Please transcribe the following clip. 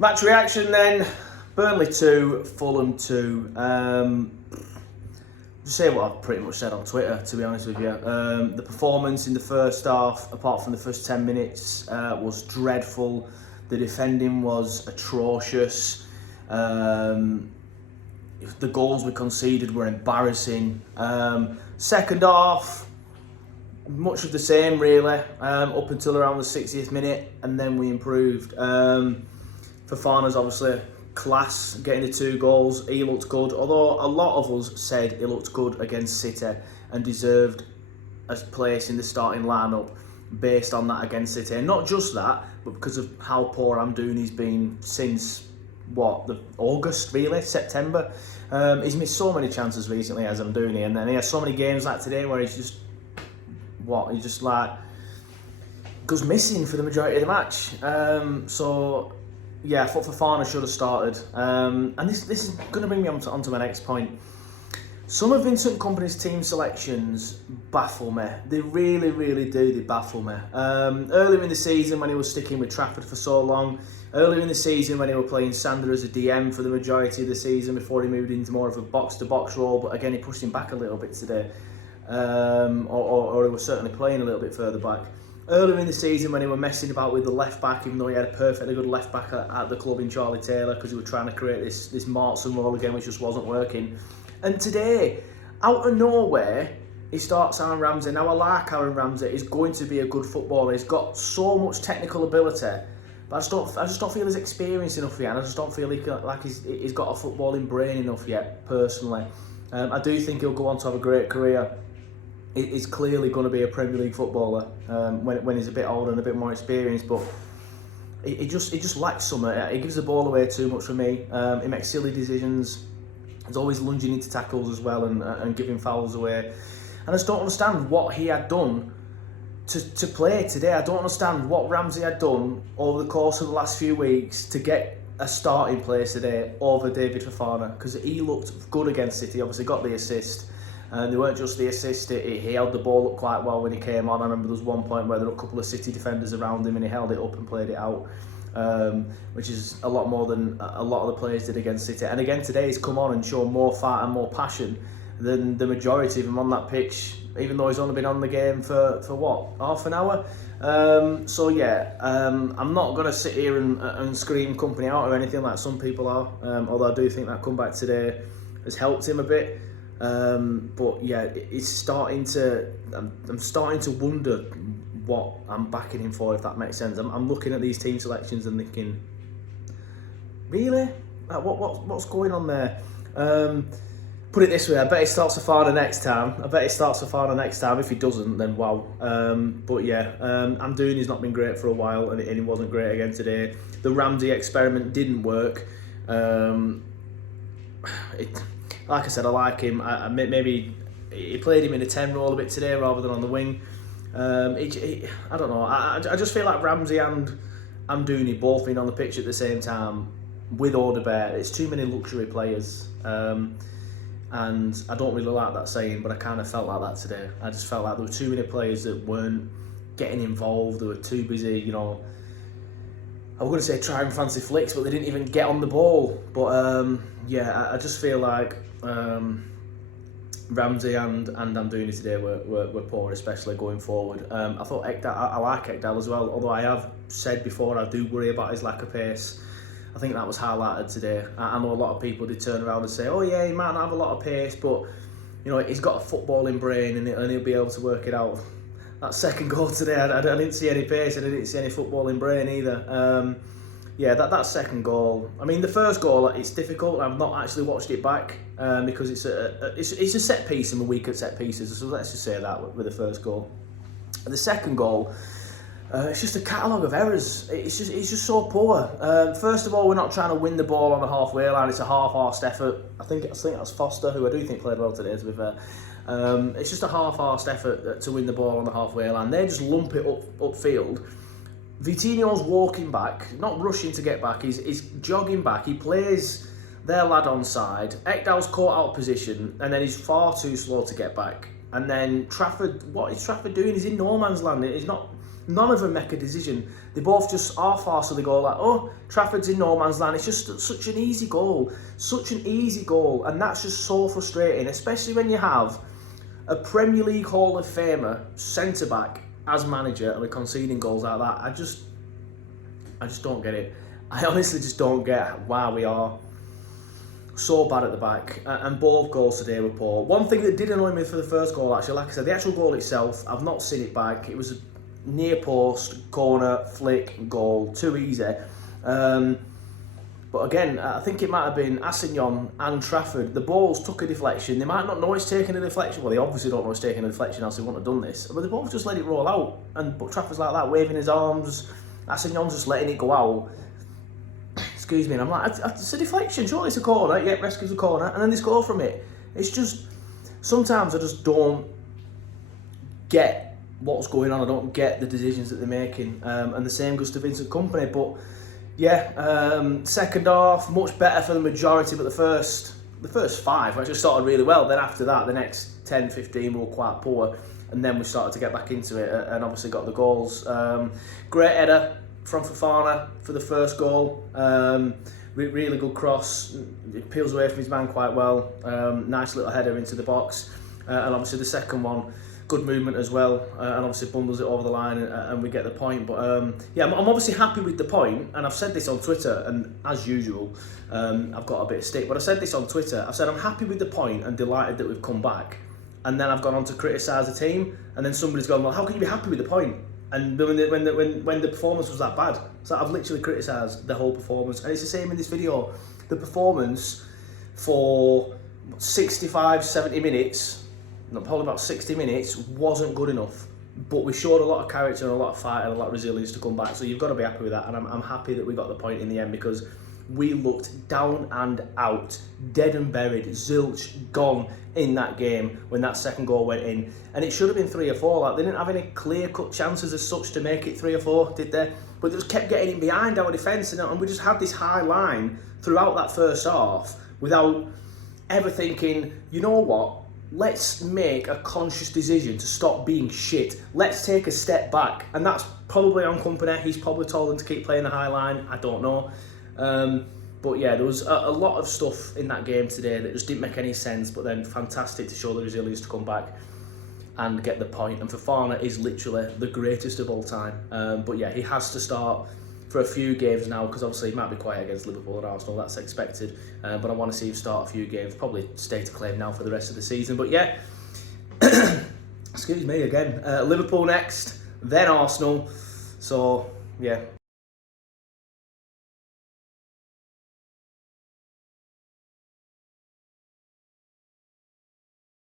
Match reaction then. Burnley 2, Fulham 2. Just say what I've pretty much said on Twitter, to be honest with you. The performance in the first half, apart from the first 10 minutes, was dreadful. The defending was atrocious. The goals we conceded were embarrassing. Second half, much of the same really, up until around the 60th minute, and then we improved. Fofana's obviously class, getting the 2 goals. He looked good, although a lot of us said he looked good against City and deserved a place in the starting lineup based on that against City. And not just that, but because of how poor Amdouni's been since August, really, September. He's missed so many chances recently as Amdouni, and then he has so many games like today where he's just goes missing for the majority of the match. So yeah, I thought Fofana should have started. And this is going to bring me onto my next point. Some of Vincent Kompany's team selections baffle me. They really, really do. They baffle me. Earlier in the season, when he was sticking with Trafford for so long, earlier in the season when he was playing Sander as a DM for the majority of the season before he moved into more of a box-to-box role, but again, he pushed him back a little bit today. Or he was certainly playing a little bit further back. Earlier in the season when he were messing about with the left back, even though he had a perfectly good left back at the club in Charlie Taylor, because he was trying to create this Martson role again, which just wasn't working. And today, out of nowhere, he starts Aaron Ramsey. Now I like Aaron Ramsey. He's going to be a good footballer. He's got so much technical ability, but I just don't feel he's experienced enough yet. I just don't feel like he's got a footballing brain enough yet. Personally, I do think he'll go on to have a great career. He's clearly going to be a Premier League footballer when he's a bit older and a bit more experienced, but he just lacks something. He gives the ball away too much for me. He makes silly decisions. He's always lunging into tackles as well and giving fouls away. And I just don't understand what he had done to play today. I don't understand what Ramsey had done over the course of the last few weeks to get a starting place today over David Fofana, because he looked good against City. Obviously got the assist. And they weren't just the assist, he held the ball up quite well when he came on. I remember there was one point where there were a couple of City defenders around him and he held it up and played it out, which is a lot more than a lot of the players did against City. And again today he's come on and shown more fight and more passion than the majority of them on that pitch, even though he's only been on the game for what, half an hour? So yeah, I'm not going to sit here and scream Kompany out or anything like some people are, although I do think that comeback today has helped him a bit. But yeah, it's starting to. I'm starting to wonder what I'm backing him for, if that makes sense. I'm looking at these team selections and thinking, really, like, what's going on there? Put it this way, I bet he starts Fofana next time. If he doesn't, then wow. But yeah, Amdouni's not been great for a while, and he wasn't great again today. The Ramsey experiment didn't work. Like I said, I like him. Maybe he played him in a 10 role a bit today rather than on the wing. I don't know. I just feel like Ramsey and Amdouni both being on the pitch at the same time with Odegaard. It's too many luxury players. And I don't really like that saying, but I kind of felt like that today. I just felt like there were too many players that weren't getting involved. They were too busy, I was going to say trying fancy flicks, but they didn't even get on the ball. But yeah, I just feel like Ramsey and Amdouni today were poor, especially going forward. I thought I like Ekdal as well, although I have said before I do worry about his lack of pace. I think that was highlighted today. I know a lot of people did turn around and say, oh yeah, he might not have a lot of pace, but he's got a footballing brain and he'll be able to work it out. That second goal today, I didn't see any pace and I didn't see any footballing brain either. Yeah, that second goal. I mean, the first goal, it's difficult. I've not actually watched it back because it's a set piece and we're weak at set pieces. So let's just say that with the first goal. And the second goal, it's just a catalogue of errors. It's just so poor. First of all, we're not trying to win the ball on the halfway line. It's a half-arsed effort. I think that's Foster, who I do think played well today, to be fair. It's just a half-arsed effort to win the ball on the halfway line. They just lump it upfield. Vitinho's walking back, not rushing to get back. He's jogging back. He plays their lad on side. Ekdal's caught out of position, and then he's far too slow to get back. And then Trafford, what is Trafford doing? He's in no man's land. None of them make a decision. They both just half-arse, so they go like, oh, Trafford's in no man's land. It's just such an easy goal. Such an easy goal. And that's just so frustrating, especially when you have a Premier League Hall of Famer, centre-back, as manager, and we're conceding goals like that. I just don't get it. I honestly just don't get why we are so bad at the back, and both goals today were poor. One thing that did annoy me for the first goal, actually, like I said, the actual goal itself, I've not seen it back. It was a near post, corner, flick, goal, too easy. But again, I think it might have been Assignon and Trafford. The balls took a deflection. They might not know it's taking a deflection. Well, they obviously don't know it's taking a deflection, else they wouldn't have done this. But they both just let it roll out. But Trafford's like that, waving his arms. Assignon's just letting it go out. Excuse me, and I'm like, it's a deflection, surely it's a corner. Yeah, rescues a corner, and then they score from it. It's just, sometimes I just don't get what's going on. I don't get the decisions that they're making. And the same goes to Vincent Kompany. But yeah, second half, much better for the majority, but the first 5 actually started really well. Then after that, the next 10, 15 were quite poor. And then we started to get back into it and obviously got the goals. Great header from Fofana for the first goal. Really good cross. It peels away from his man quite well. Nice little header into the box. And obviously the second one, good movement as well. And obviously bundles it over the line and we get the point. But yeah, I'm obviously happy with the point. And I've said this on Twitter, and as usual, I've got a bit of stick. But I said this on Twitter. I've said I'm happy with the point and delighted that we've come back. And then I've gone on to criticise the team, and then somebody's gone, well, how can you be happy with the point? And when the performance was that bad, so I've literally criticised the whole performance, and it's the same in this video. The performance for 65, 70 minutes, probably about 60 minutes, wasn't good enough. But we showed a lot of character and a lot of fight and a lot of resilience to come back. So you've got to be happy with that, and I'm happy that we got the point in the end, because we looked down and out, dead and buried, zilch, gone in that game when that second goal went in. And it should have been 3 or 4. Like, they didn't have any clear-cut chances as such to make it 3 or 4, did they? But they just kept getting in behind our defence, and we just had this high line throughout that first half without ever thinking, you know what, let's make a conscious decision to stop being shit. Let's take a step back. And that's probably on Kompany. He's probably told them to keep playing the high line. I don't know. But yeah, there was a lot of stuff in that game today that just didn't make any sense, but then fantastic to show the resilience to come back and get the point. And Fofana is literally the greatest of all time. But yeah, he has to start for a few games now, because obviously he might be quiet against Liverpool and Arsenal, that's expected. But I want to see him start a few games, probably stay to claim now for the rest of the season. But yeah, excuse me again, Liverpool next, then Arsenal. So yeah.